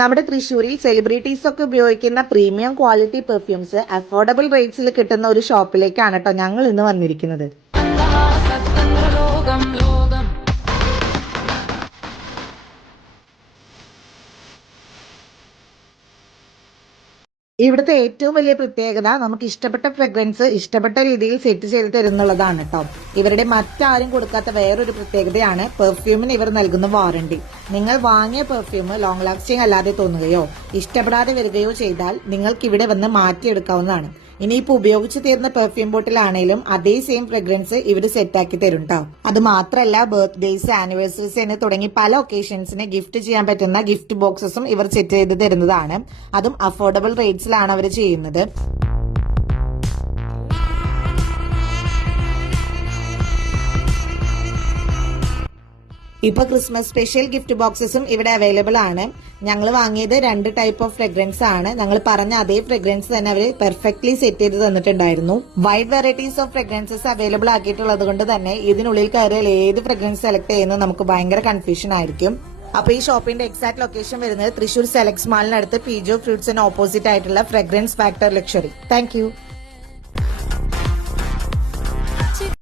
നമ്മുടെ തൃശ്ശൂരിൽ സെലിബ്രിറ്റീസ് ഒക്കെ ഉപയോഗിക്കുന്ന പ്രീമിയം ക്വാളിറ്റി പെർഫ്യൂംസ് അഫോർഡബിൾ റേറ്റ്സിൽ കിട്ടുന്ന ഒരു ഷോപ്പിലേക്കാണ് കേട്ടോ ഞങ്ങൾ ഇന്ന് വന്നിരിക്കുന്നത്. ഇവിടുത്തെ ഏറ്റവും വലിയ പ്രത്യേകത നമുക്ക് ഇഷ്ടപ്പെട്ട ഫ്രഗ്രൻസ് ഇഷ്ടപ്പെട്ട രീതിയിൽ സെറ്റ് ചെയ്ത് തരുന്നുള്ളതാണ് കേട്ടോ ഇവരുടെ മറ്റാരും കൊടുക്കാത്ത വേറൊരു പ്രത്യേകതയാണ് പെർഫ്യൂമിന് ഇവർ നൽകുന്ന വാറണ്ടി നിങ്ങൾ വാങ്ങിയ പെർഫ്യൂം ലോങ് ലാസ്റ്റിംഗ് അല്ലാതെ തോന്നുകയോ ഇഷ്ടപ്പെടാതെ വരികയോ ചെയ്താൽ നിങ്ങൾക്ക് ഇവിടെ വന്ന് മാറ്റിയെടുക്കാവുന്നതാണ്. ഇനിയിപ്പോ ഉപയോഗിച്ച് തീർന്ന പെർഫ്യൂം ബോട്ടിലാണേലും അതേ സെയിം ഫ്രഗ്രൻസ് ഇവർ സെറ്റാക്കി തരും കേട്ടോ അത് മാത്രമല്ല ബർത്ത്ഡേസ് ആനിവേഴ്സറീസ് എന്ന് തുടങ്ങി പല ഒക്കേഷൻസിന് ഗിഫ്റ്റ് ചെയ്യാൻ പറ്റുന്ന ഗിഫ്റ്റ് ബോക്സസും ഇവർ സെറ്റ് ചെയ്ത് തരുന്നതാണ്. അതും അഫോർഡബിൾ റേറ്റ്സിലാണ് അവർ ചെയ്യുന്നത്. ഇപ്പൊ ക്രിസ്മസ് സ്പെഷ്യൽ ഗിഫ്റ്റ് ബോക്സസും ഇവിടെ അവൈലബിൾ ആണ്. ഞങ്ങൾ വാങ്ങിയത് രണ്ട് ടൈപ്പ് ഓഫ് ഫ്രഗ്രൻസ് ആണ്. ഞങ്ങൾ പറഞ്ഞ അതേ ഫ്രഗ്രൻസ് തന്നെ അവർ പെർഫെക്റ്റ്ലി സെറ്റ് ചെയ്ത് തന്നിട്ടുണ്ടായിരുന്നു. Wide varieties of fragrances available ആക്കിയിട്ടുള്ളത് കൊണ്ട് തന്നെ ഇതിനുള്ളിൽ കയറിയാൽ ഏത് ഫ്രഗ്രൻസ് സെലക്ട് ചെയ്യുന്നത് നമുക്ക് ഭയങ്കര കൺഫ്യൂഷൻ ആയിരിക്കും. അപ്പൊ ഈ ഷോപ്പിന്റെ എക്സാക്ട് ലൊക്കേഷൻ വരുന്നത് തൃശൂർ സെലക്സ് മാളിനടുത്ത് പി ജോ ഫ്രൂട്ട്സിന് ഓപ്പോസിറ്റ് ആയിട്ടുള്ള ഫ്രഗ്രൻസ് ഫാക്ടർ ലക്ഷറി. താങ്ക്